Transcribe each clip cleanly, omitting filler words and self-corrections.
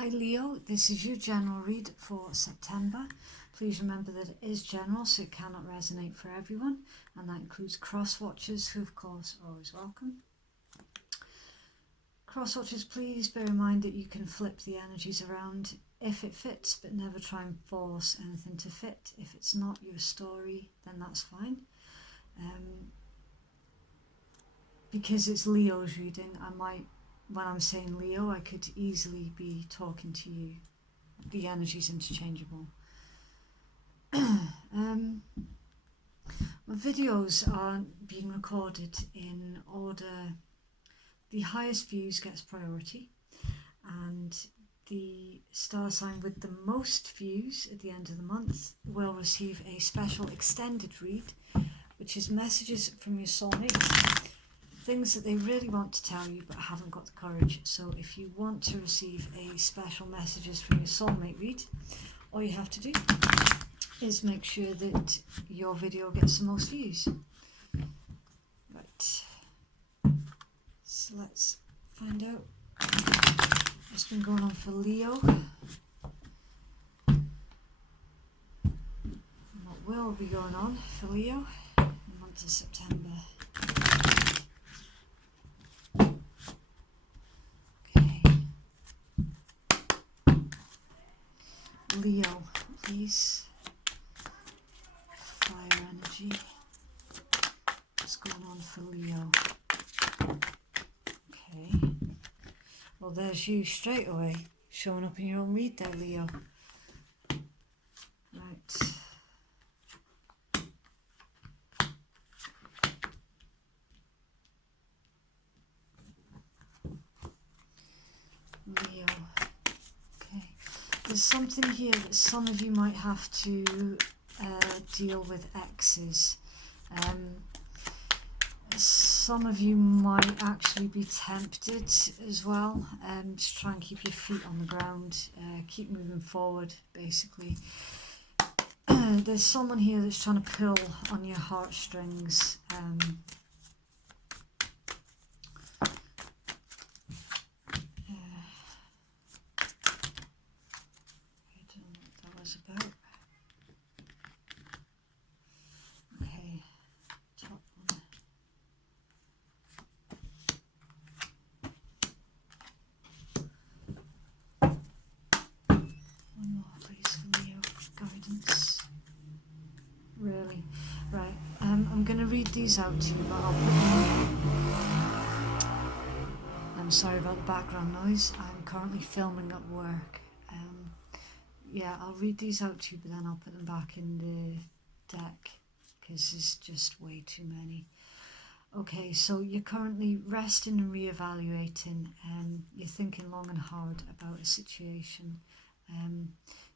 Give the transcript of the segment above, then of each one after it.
Hi Leo, this is your general read for September. Please remember that it is general, so it cannot resonate for everyone, and that includes cross-watchers, who of course are always welcome. Cross-watchers, please bear in mind that you can flip the energies around if it fits, but never try and force anything to fit. If it's not your story, then that's fine. Because it's Leo's reading, when I'm saying Leo, I could easily be talking to you. The energy's interchangeable. My videos are being recorded in order. The highest views gets priority, and the star sign with the most views at the end of the month will receive a special extended read, which is messages from your soulmate. Things that they really want to tell you but haven't got the courage. So if you want to receive a special messages from your soulmate read, all you have to do is make sure that your video gets the most views. Right, so let's find out what's been going on for Leo. What will be going on for Leo in the month of September. Leo, please. Fire energy. What's going on for Leo? Okay. Well, there's you straight away, showing up in your own read there, Leo. Right. Leo. There's something here that some of you might have to deal with exes. Some of you might actually be tempted as well. Just try and keep your feet on the ground, keep moving forward, basically. There's someone here that's trying to pull on your heartstrings. Really? Right. I'm going to read these out to you, but I'll put them... I'm sorry about the background noise. I'm currently filming at work. Yeah, I'll read these out to you, but then I'll put them back in the deck because there's just way too many. Okay, so you're currently resting and reevaluating. You're thinking long and hard about a situation.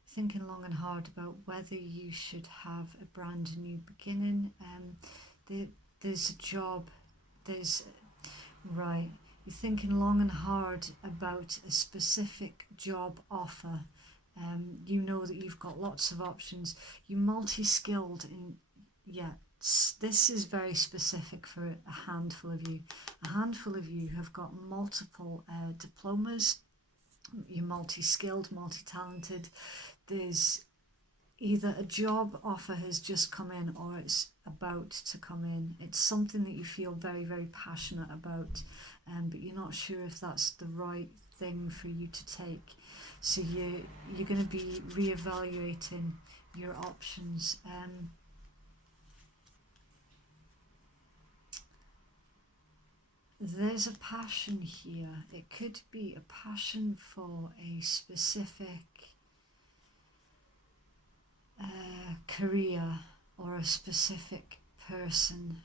Thinking long and hard about whether you should have a brand new beginning. There's a job, right, you're thinking long and hard about a specific job offer. You know that you've got lots of options. You're multi-skilled in, yeah, this is very specific for a handful of you. A handful of you have got multiple diplomas. You're multi-skilled, multi-talented. There's either a job offer has just come in or it's about to come in. It's something that you feel very, very passionate about, but you're not sure if that's the right thing for you to take. So you're going to be reevaluating your options. There's a passion here. It could be a passion for a specific career or a specific person.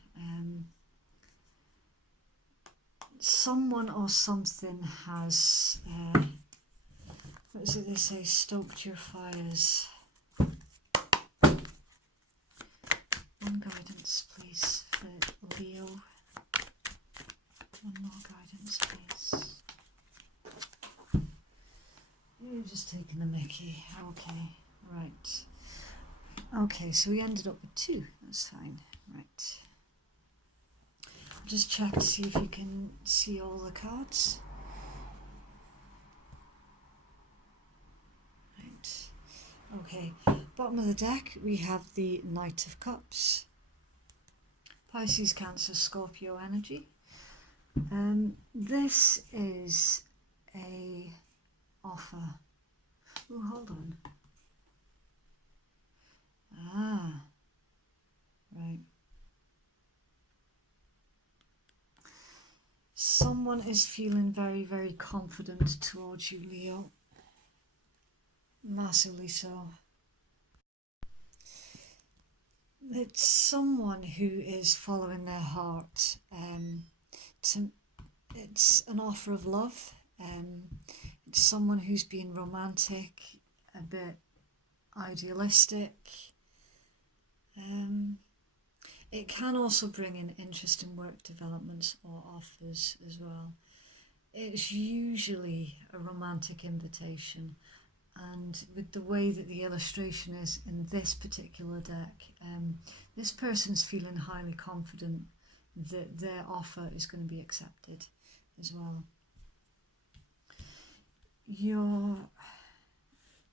Someone or something has, what is it they say, stoked your fires. One guidance, please, for Leo. One more guidance, please. You're just taking the mickey. Okay, right. Okay, so we ended up with 2. That's fine. Right. I'll just check to see if you can see all the cards. Bottom of the deck, we have the Knight of Cups. Pisces, Cancer, Scorpio energy. This is a offer. Oh, hold on. Ah, right. Someone is feeling very, very confident towards you, Leo. Massively so. It's someone who is following their heart. It's an offer of love. It's someone who's being romantic, a bit idealistic. It can also bring in interesting work developments or offers as well. It's usually a romantic invitation, and with the way that the illustration is in this particular deck, this person's feeling highly confident that their offer is going to be accepted as well.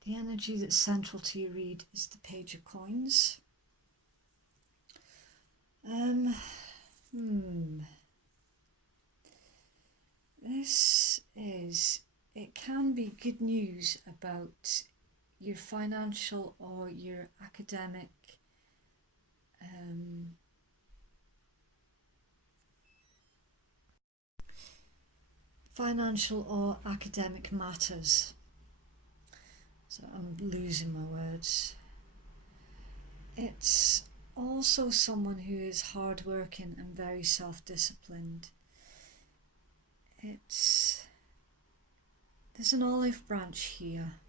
The energy that's central to your read is the Page of Coins. It can be good news about your financial or your academic matters. So I'm losing my words. It's also someone who is hardworking and very self-disciplined. There's an olive branch here.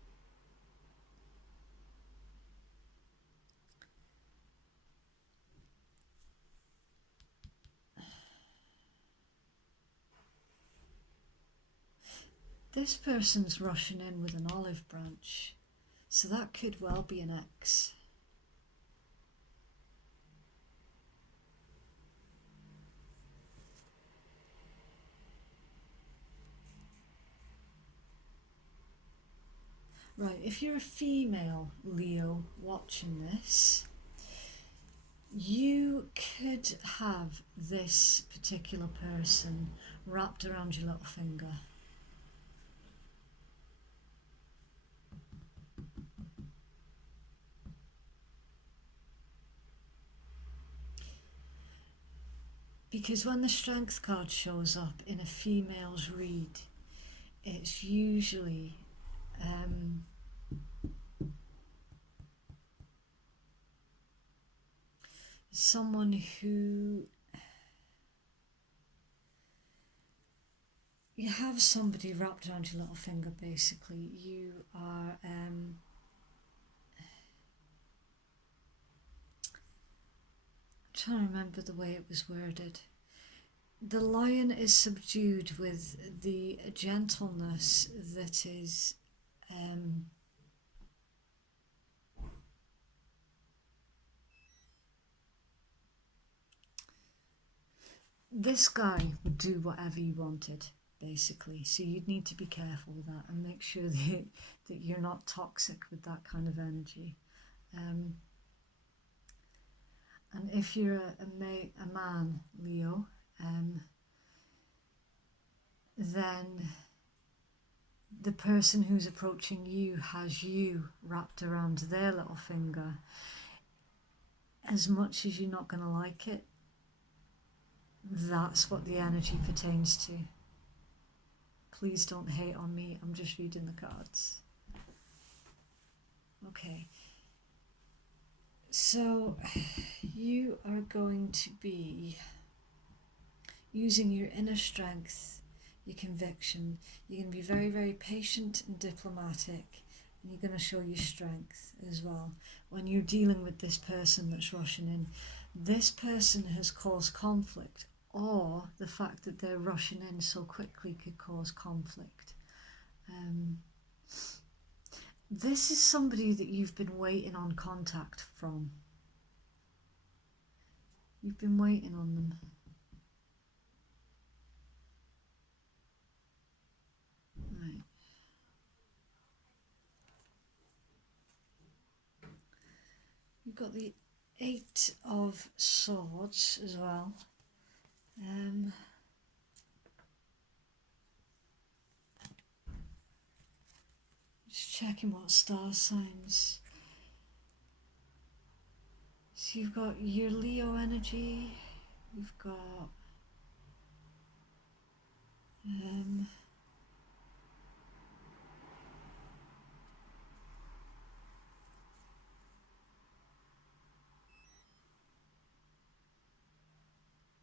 This person's rushing in with an olive branch, so that could well be an ex. Right, if you're a female Leo watching this, you could have this particular person wrapped around your little finger. Because when the Strength card shows up in a female's read, it's usually someone who you have somebody wrapped around your little finger. Basically, you are trying to remember the way it was worded. The lion is subdued with the gentleness that is this guy would do whatever you wanted, basically, so you'd need to be careful with that and make sure that you're not toxic with that kind of energy. And if you're a man, Leo, then the person who's approaching you has you wrapped around their little finger. As much as you're not going to like it, that's what the energy pertains to. Please don't hate on me, I'm just reading the cards. Okay. So you are going to be using your inner strength, your conviction. You're going to be very, very patient and diplomatic, and you're going to show your strength as well when you're dealing with this person that's rushing in. This person has caused conflict, or the fact that they're rushing in so quickly could cause conflict. This is somebody that you've been waiting on contact from. You've been waiting on them. Right. got the Eight of Swords as well. Just checking what star signs. So you've got your Leo energy, you've got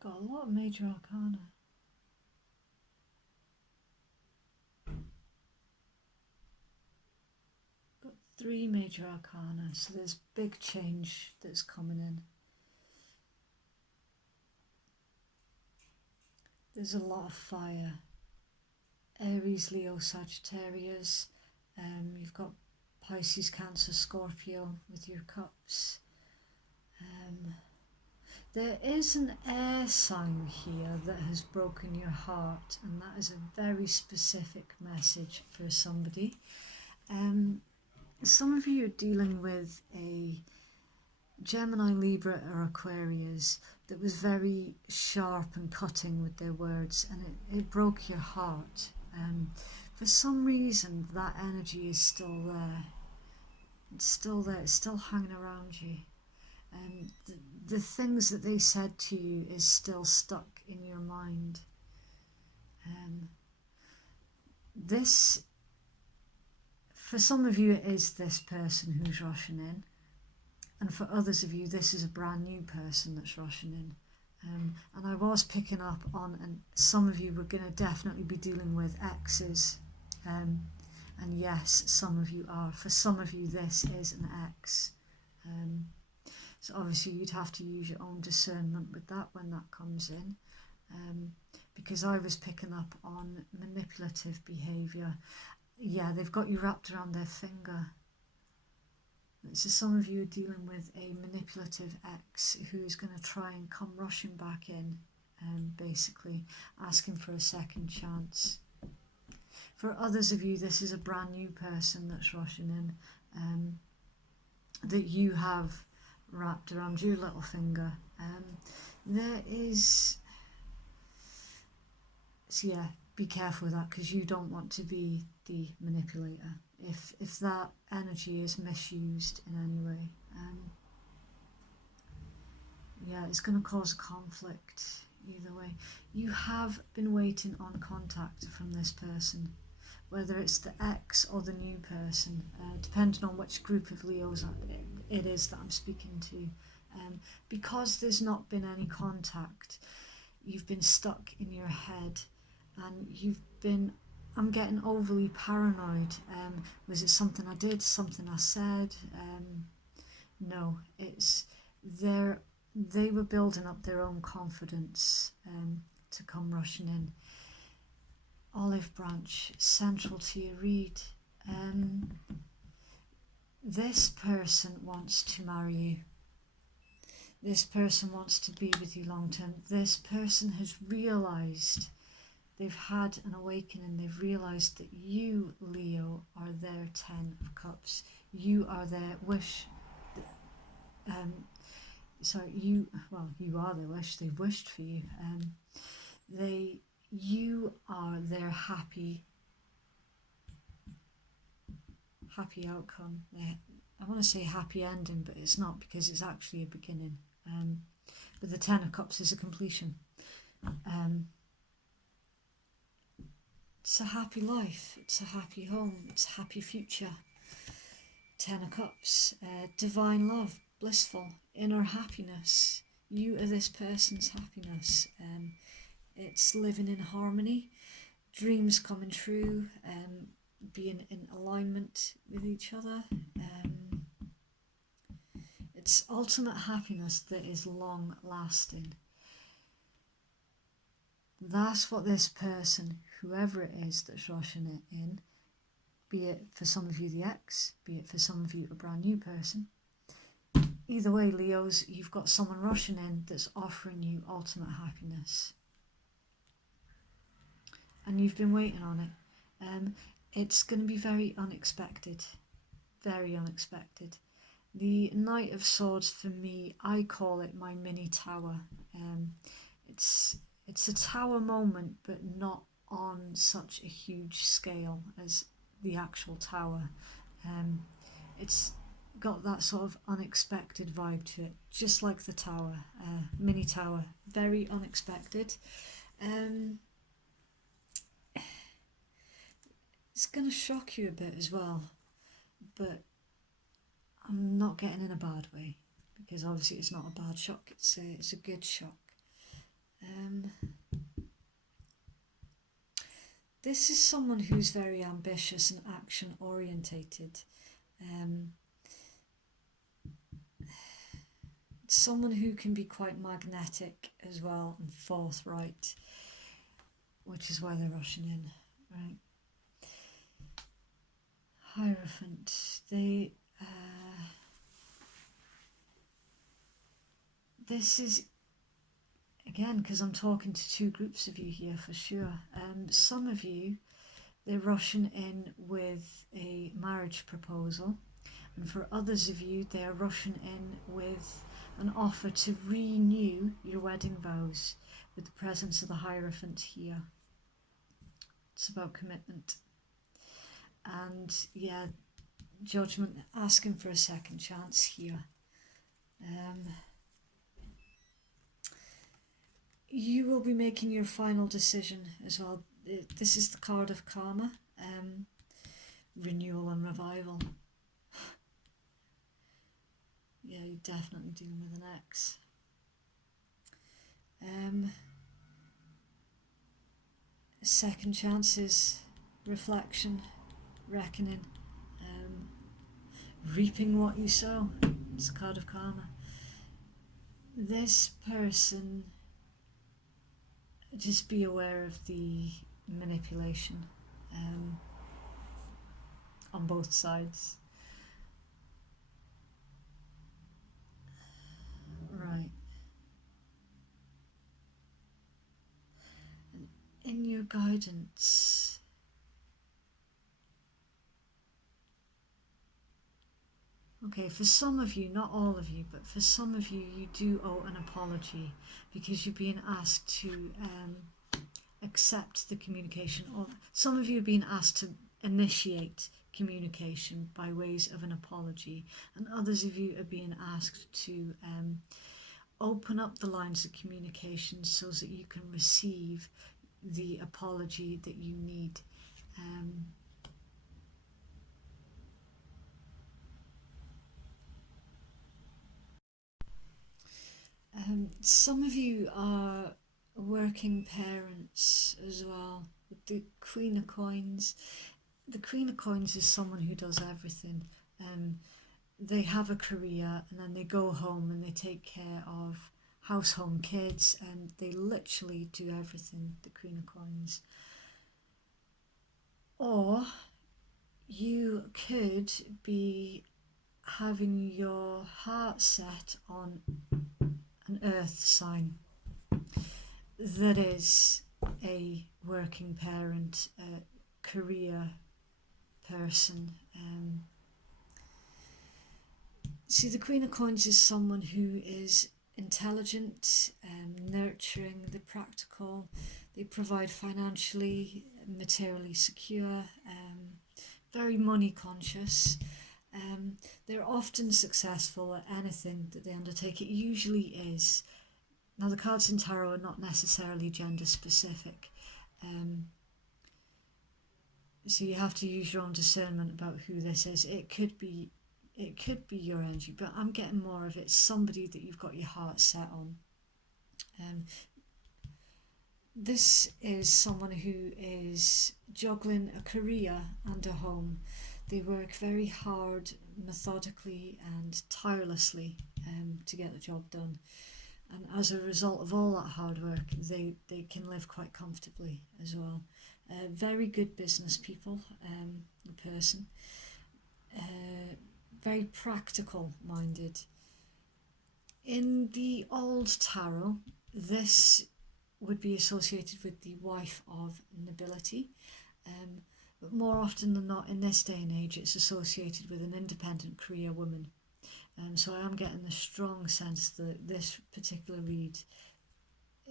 got a lot of major arcana. Got 3 major arcana, so there's big change that's coming in. There's a lot of fire. Aries, Leo, Sagittarius. You've got Pisces, Cancer, Scorpio with your cups. There is an air sign here that has broken your heart, and that is a very specific message for somebody. Some of you are dealing with a Gemini, Libra or Aquarius that was very sharp and cutting with their words, and it broke your heart. For some reason that energy is still there. It's still there, it's still hanging around you. And the things that they said to you is still stuck in your mind. This, for some of you, it is this person who's rushing in. And for others of you, this is a brand new person that's rushing in. And I was picking up on, and some of you were going to definitely be dealing with exes. And yes, some of you are. For some of you, this is an ex. So obviously you'd have to use your own discernment with that when that comes in. Because I was picking up on manipulative behaviour. Yeah, they've got you wrapped around their finger. So some of you are dealing with a manipulative ex who is going to try and come rushing back in, basically asking for a second chance. For others of you, this is a brand new person that's rushing in, that you have wrapped around your little finger. There is, so yeah, be careful with that, because you don't want to be the manipulator. If that energy is misused in any way, yeah, it's going to cause conflict either way. You have been waiting on contact from this person, whether it's the ex or the new person, depending on which group of Leos it is that I'm speaking to. Because there's not been any contact, you've been stuck in your head, and you've been, I'm getting overly paranoid. Was it something I did, something I said? No, it's they were building up their own confidence to come rushing in. Olive branch, central to your read. This person wants to marry you. This person wants to be with you long term. This person has realised, they've had an awakening, they've realised that you, Leo, are their 10 of Cups. You are their wish. You are their wish, they've wished for you. You are their happy outcome. I want to say happy ending, but it's not, because it's actually a beginning. But the 10 of Cups is a completion. It's a happy life, it's a happy home, it's a happy future. 10 of Cups, divine love, blissful, inner happiness. You are this person's happiness. It's living in harmony, dreams coming true, being in alignment with each other. It's ultimate happiness that is long lasting. That's what this person, whoever it is that's rushing it in, be it for some of you the ex, be it for some of you a brand new person. Either way, Leos, you've got someone rushing in that's offering you ultimate happiness. And you've been waiting on it. It's going to be very unexpected. Very unexpected. The Knight of Swords, for me, I call it my mini tower. It's it's a tower moment, but not on such a huge scale as the actual tower. It's got that sort of unexpected vibe to it, just like the tower, mini tower, very unexpected. Um, it's gonna shock you a bit as well, but I'm not getting in a bad way, because obviously it's not a bad shock. It's a good shock. This is someone who's very ambitious and action orientated. Someone who can be quite magnetic as well and forthright, which is why they're rushing in, right? Hierophant. This is, again, because I'm talking to two groups of you here for sure. Some of you, they're rushing in with a marriage proposal, and for others of you, they're rushing in with an offer to renew your wedding vows with the presence of the Hierophant here. It's about commitment. And yeah, Judgment, asking for a second chance here. You will be making your final decision as well. This is the card of karma, renewal and revival. Yeah, you're definitely dealing with an ex. Second chances, reflection, reckoning, reaping what you sow. It's the card of karma. This person, just be aware of the manipulation on both sides. Right. In your guidance, okay, for some of you, not all of you, but for some of you, you do owe an apology because you're being asked to accept the communication, or some of you are being asked to initiate communication by ways of an apology, and others of you are being asked to open up the lines of communication so that you can receive the apology that you need. Some of you are working parents as well. With the Queen of Coins, the Queen of Coins is someone who does everything. They have a career and then they go home and they take care of house, home, kids, and they literally do everything, the Queen of Coins. Or you could be having your heart set on an earth sign that is a working parent, a career person. See, the Queen of Coins is someone who is intelligent, nurturing, the practical. They provide financially, materially secure, very money conscious. They're often successful at anything that they undertake. It usually is. Now, the cards in tarot are not necessarily gender specific. So you have to use your own discernment about who this is. It could be your energy, but I'm getting more of it somebody that you've got your heart set on. This is someone who is juggling a career and a home. They work very hard, methodically and tirelessly to get the job done. And as a result of all that hard work, they can live quite comfortably as well. Very good business people, the person. Very practical minded. In the old tarot, this would be associated with the wife of nobility, but more often than not in this day and age it's associated with an independent career woman. So I am getting the strong sense that this particular read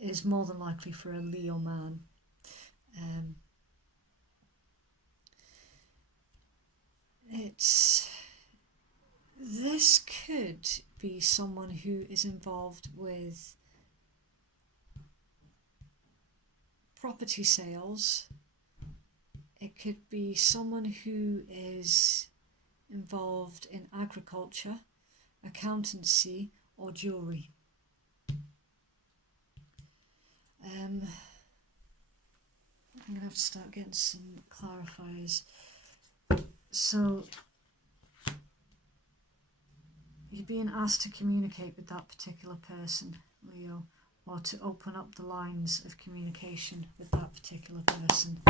is more than likely for a Leo man. This could be someone who is involved with property sales. It could be someone who is involved in agriculture, accountancy, or jewellery. I'm going to have to start getting some clarifiers. So you're being asked to communicate with that particular person, Leo, or to open up the lines of communication with that particular person.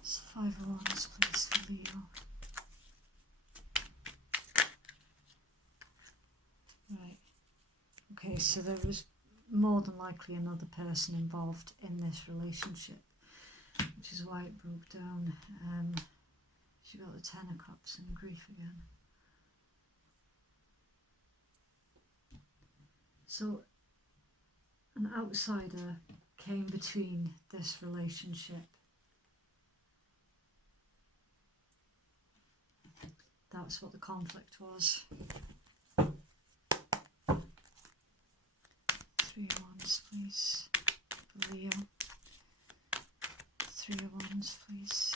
It's 5 of Wands, please, for Leo. Right. Okay, so there was more than likely another person involved in this relationship, which is why it broke down. She got the 10 of Cups and grief again. So an outsider came between this relationship. That's what the conflict was. 3 of Wands, please, for Leo. 3 of Wands, please.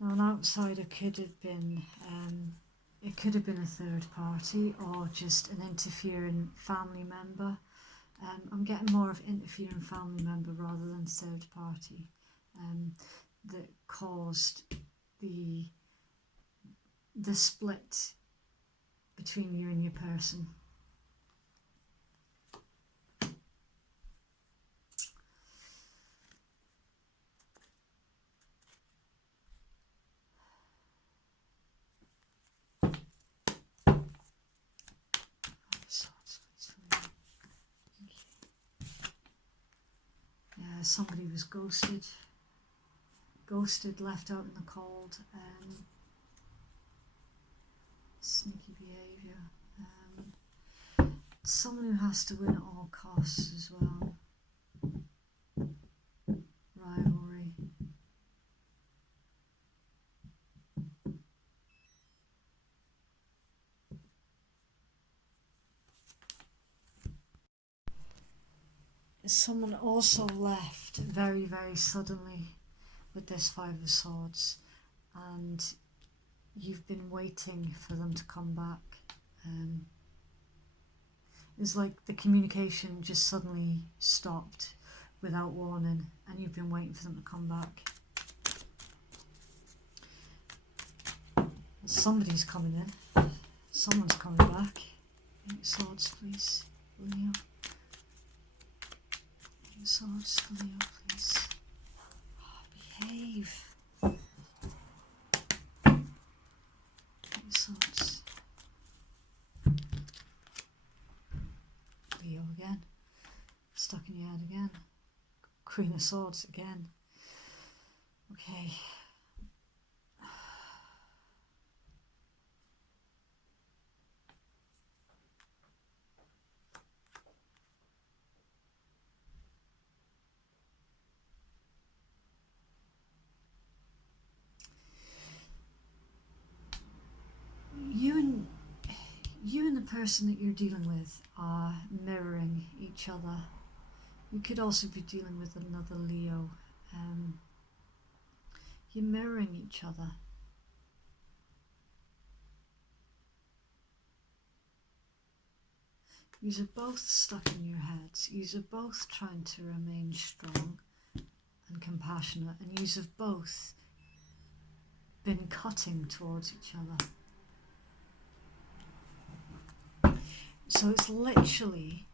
Now, an outsider could have been, it could have been a third party or just an interfering family member. I'm getting more of interfering family member rather than third party, that caused the split between you and your person. Yeah, somebody was ghosted, left out in the cold. Sneaky behaviour. Someone who has to win at all costs as well. Rivalry. Someone also left very, very suddenly with this 5 of Swords, and you've been waiting for them to come back. It's like the communication just suddenly stopped without warning, and you've been waiting for them to come back. Somebody's coming in. Someone's coming back. 8 of Swords, please, Leo. 8 of Swords, Leo, please. Oh, behave. 8 of Swords. Leo again. Stuck in your head again. Queen of Swords again. Okay. You and the person that you're dealing with are mirroring each other. You could also be dealing with another Leo. You're mirroring each other. You're both stuck in your heads. You're both trying to remain strong and compassionate, and you've both been cutting towards each other. So it's literally,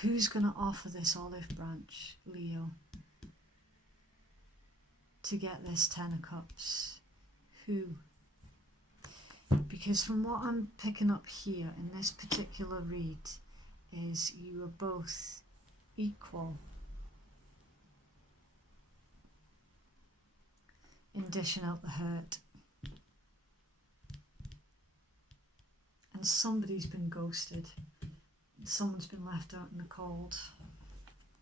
who's going to offer this olive branch, Leo, to get this 10 of Cups? Who? Because from what I'm picking up here in this particular read is you are both equal in dishing out the hurt. And somebody's been ghosted. Someone's been left out in the cold.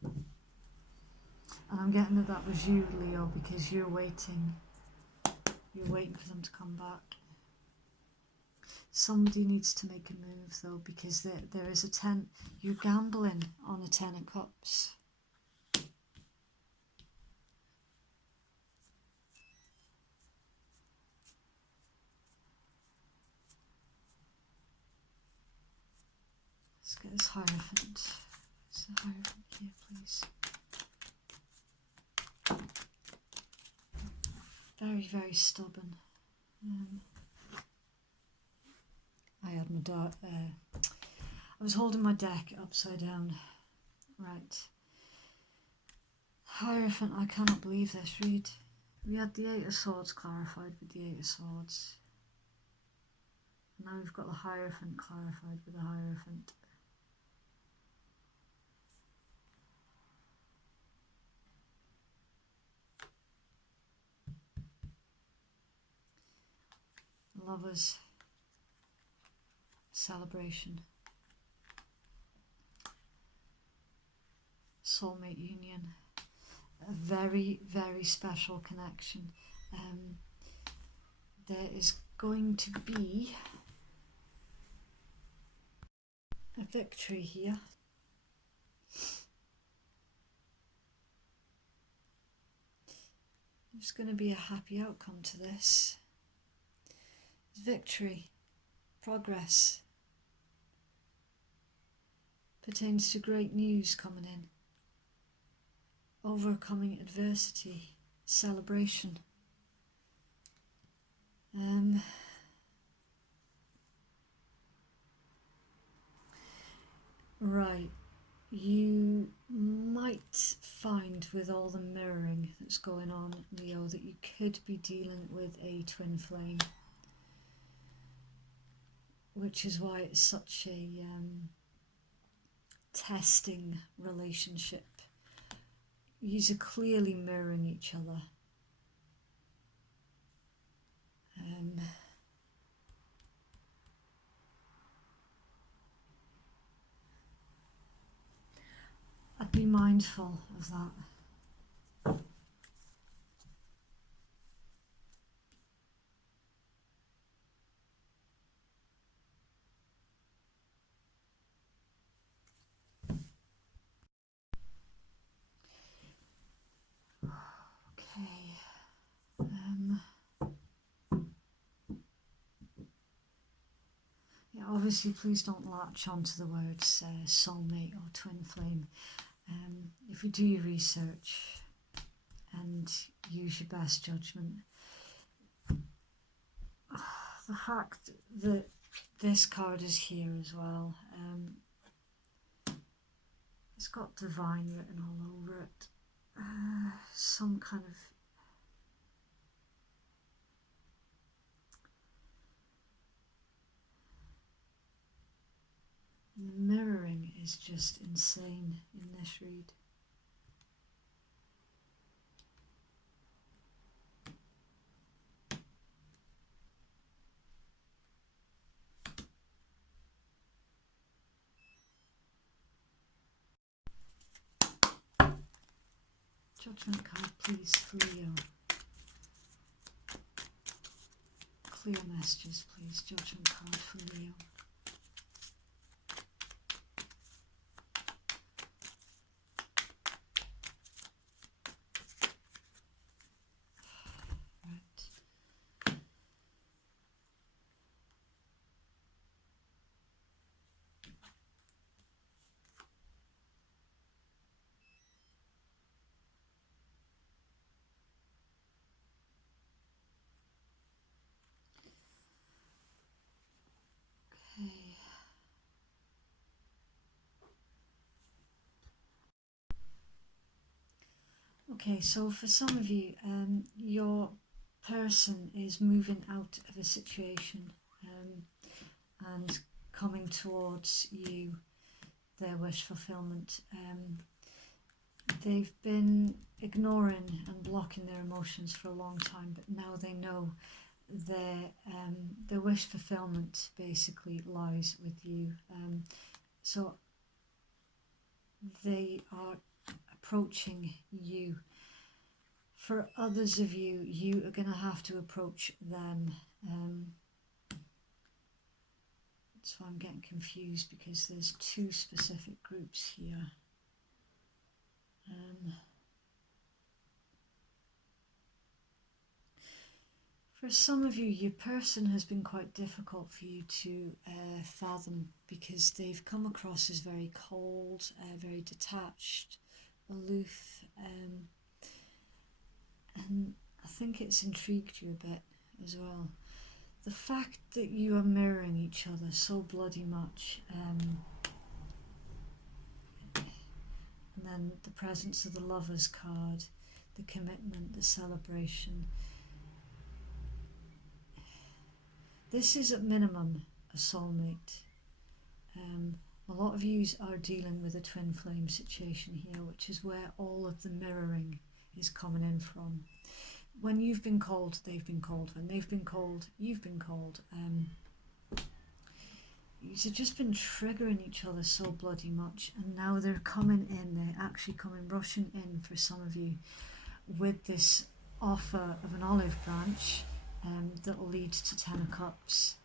And I'm getting that was you, Leo, because you're waiting. You're waiting for them to come back. Somebody needs to make a move though, because there is a 10. You're gambling on a 10 of cups. Let's get this Hierophant. Is the Hierophant here, please? Very, very stubborn. I had my I was holding my deck upside down. Right. Hierophant, I cannot believe this. Read. We had the 8 of Swords clarified with the 8 of Swords. And now we've got the Hierophant clarified with the Hierophant. Lovers. Celebration. Soulmate union. A very, very special connection. There is going to be a victory here. There's going to be a happy outcome to this. Victory, progress, pertains to great news coming in, overcoming adversity, celebration. Right, you might find with all the mirroring that's going on, Leo, that you could be dealing with a twin flame. Which is why it's such a testing relationship. Yous are clearly mirroring each other. I'd be mindful of that. Yeah, obviously, please don't latch onto the words soulmate or twin flame. If you do your research and use your best judgment, the fact that this card is here as well, it's got divine written all over it. Some kind of mirroring is just insane in this read. Judgment card, please, for Leo. Clear messages, please. Judgment card for Leo. Okay, so for some of you, your person is moving out of a situation and coming towards you, their wish fulfillment. They've been ignoring and blocking their emotions for a long time, but now they know their wish fulfillment basically lies with you. So they are approaching you. For others of you, you are going to have to approach them. That's why I'm getting confused, because there's two specific groups here. For some of you, your person has been quite difficult for you to fathom, because they've come across as very cold, very detached, aloof, and I think it's intrigued you a bit as well. The fact that you are mirroring each other so bloody much, and then the presence of the Lovers card, the commitment, the celebration. This is at minimum a soulmate. A lot of you are dealing with a twin flame situation here, which is where all of the mirroring is coming in from. When you've been called, they've been called. When they've been called, you've been called. You've just been triggering each other so bloody much, and now they're coming in, they're actually coming rushing in for some of you with this offer of an olive branch that will lead to 10 of Cups.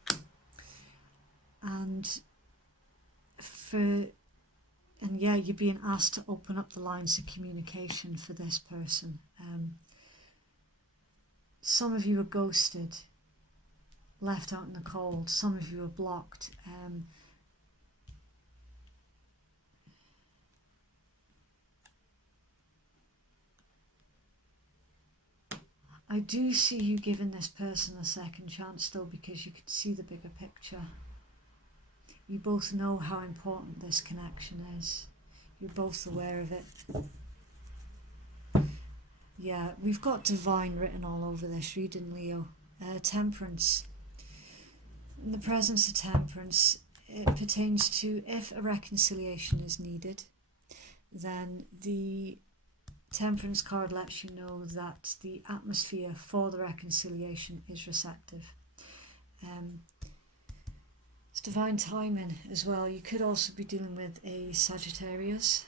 And yeah, you're being asked to open up the lines of communication for this person. Some of you are ghosted, left out in the cold. Some of you are blocked. I do see you giving this person a second chance though, because you can see the bigger picture. You both know how important this connection is. You're both aware of it. Yeah, we've got divine written all over this reading, Leo. Temperance. In the presence of temperance, it pertains to if a reconciliation is needed, then the temperance card lets you know that the atmosphere for the reconciliation is receptive. It's divine timing as well. You could also be dealing with a Sagittarius.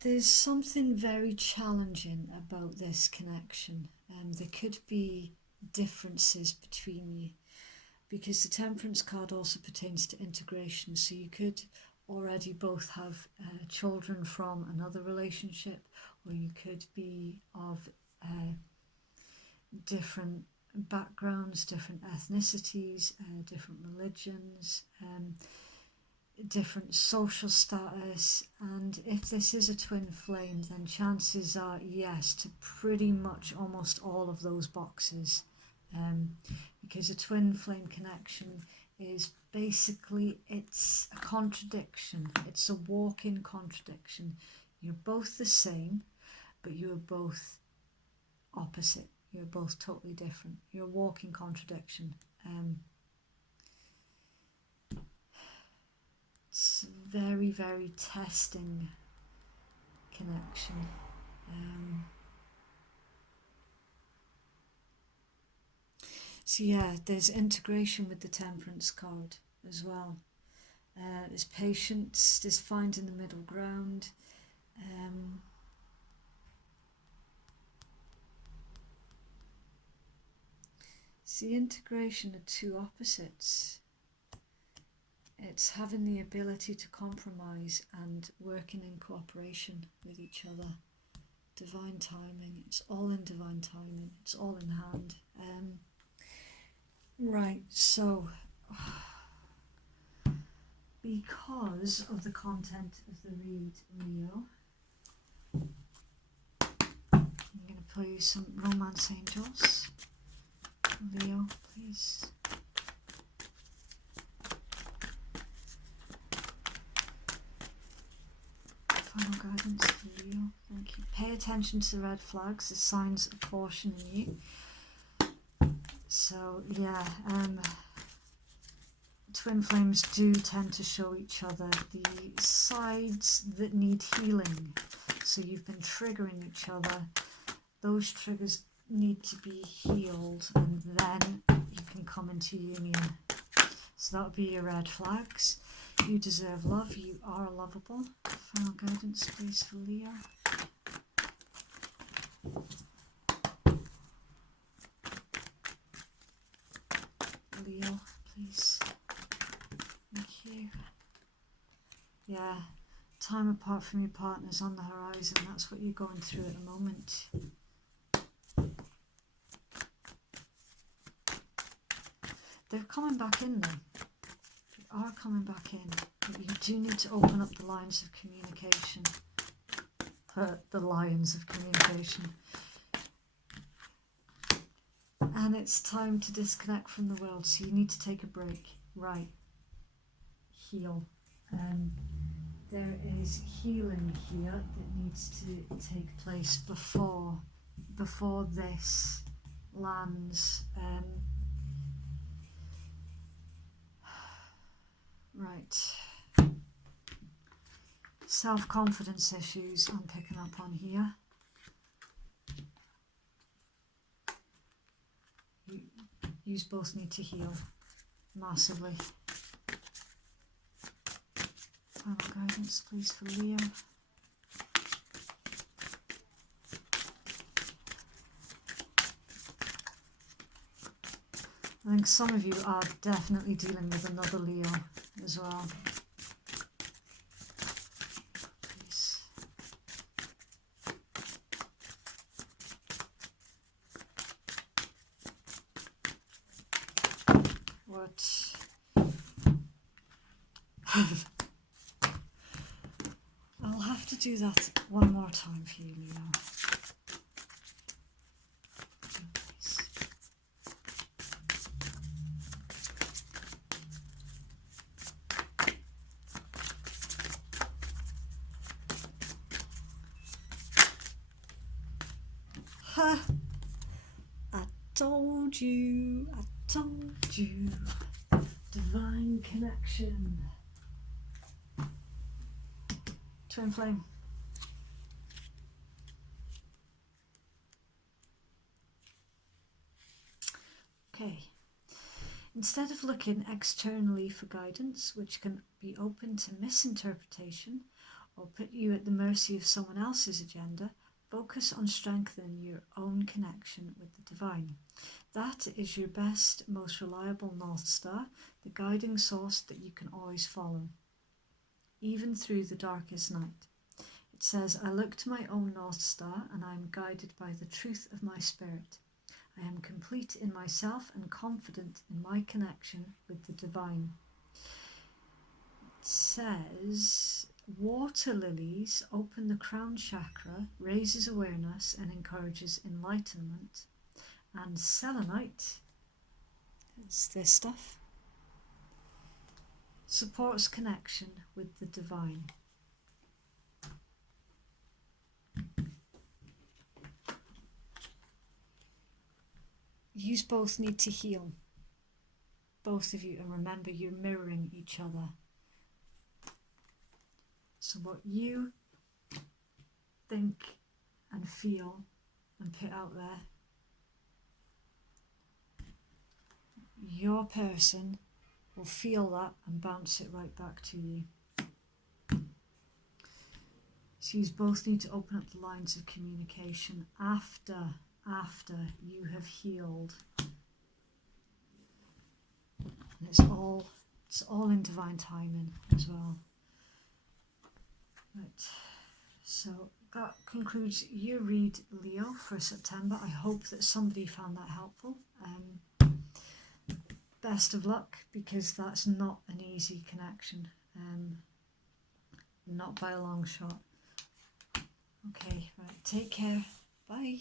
There's something very challenging about this connection. There could be differences between you, because the Temperance card also pertains to integration. So you could already both have children from another relationship, or you could be of different backgrounds, different ethnicities, different religions, different social status. And if this is a twin flame, then chances are yes to pretty much almost all of those boxes, because a twin flame connection is basically, it's a contradiction. It's a walk-in contradiction. You're both the same, but you are both opposite. You're both totally different. You're a walking contradiction. It's a very, very testing connection. So yeah, there's integration with the Temperance card as well. There's patience, there's finding the middle ground. It's the integration of two opposites. It's having the ability to compromise and working in cooperation with each other. Divine timing. It's all in divine timing. It's all in hand. Right, so because of the content of the read, Leo, I'm going to play you some Romance Angels. Leo, please. Final guidance for Leo. Thank you. Pay attention to the red flags, the signs of caution in you. So yeah, twin flames do tend to show each other the sides that need healing. So you've been triggering each other. Those triggers need to be healed, and then you can come into union. So that would be your red flags. You deserve love. You are lovable. Final guidance, please, for Leo. Leo, please. Thank you. Yeah, time apart from your partner's on the horizon. That's what you're going through at the moment. They're coming back in though. They are coming back in. But you do need to open up the lines of communication. The lines of communication. And it's time to disconnect from the world. So you need to take a break. Right. Heal. There is healing here that needs to take place before this lands. Right. Self-confidence issues I'm picking up on here. You both need to heal massively. Final guidance, please, for Leo. I think some of you are definitely dealing with another Leo as well. Please. What? I'll have to do that one more time for you, Leo. I told you, divine connection. Twin flame. Okay. Instead of looking externally for guidance, which can be open to misinterpretation or put you at the mercy of someone else's agenda, focus on strengthening your own connection with the divine. That is your best, most reliable North Star, the guiding source that you can always follow, even through the darkest night. It says, I look to my own North Star and I am guided by the truth of my spirit. I am complete in myself and confident in my connection with the divine. It says, water lilies open the crown chakra, raises awareness and encourages enlightenment. And selenite, it's this stuff, supports connection with the divine. You both need to heal, both of you, and remember you're mirroring each other. So what you think and feel and put out there, your person will feel that and bounce it right back to you. So you both need to open up the lines of communication after you have healed. And it's all in divine timing as well. Right. So that concludes your read, Leo, for September. I hope that somebody found that helpful. Best of luck, because that's not an easy connection. Not by a long shot. Okay, right. Take care. Bye.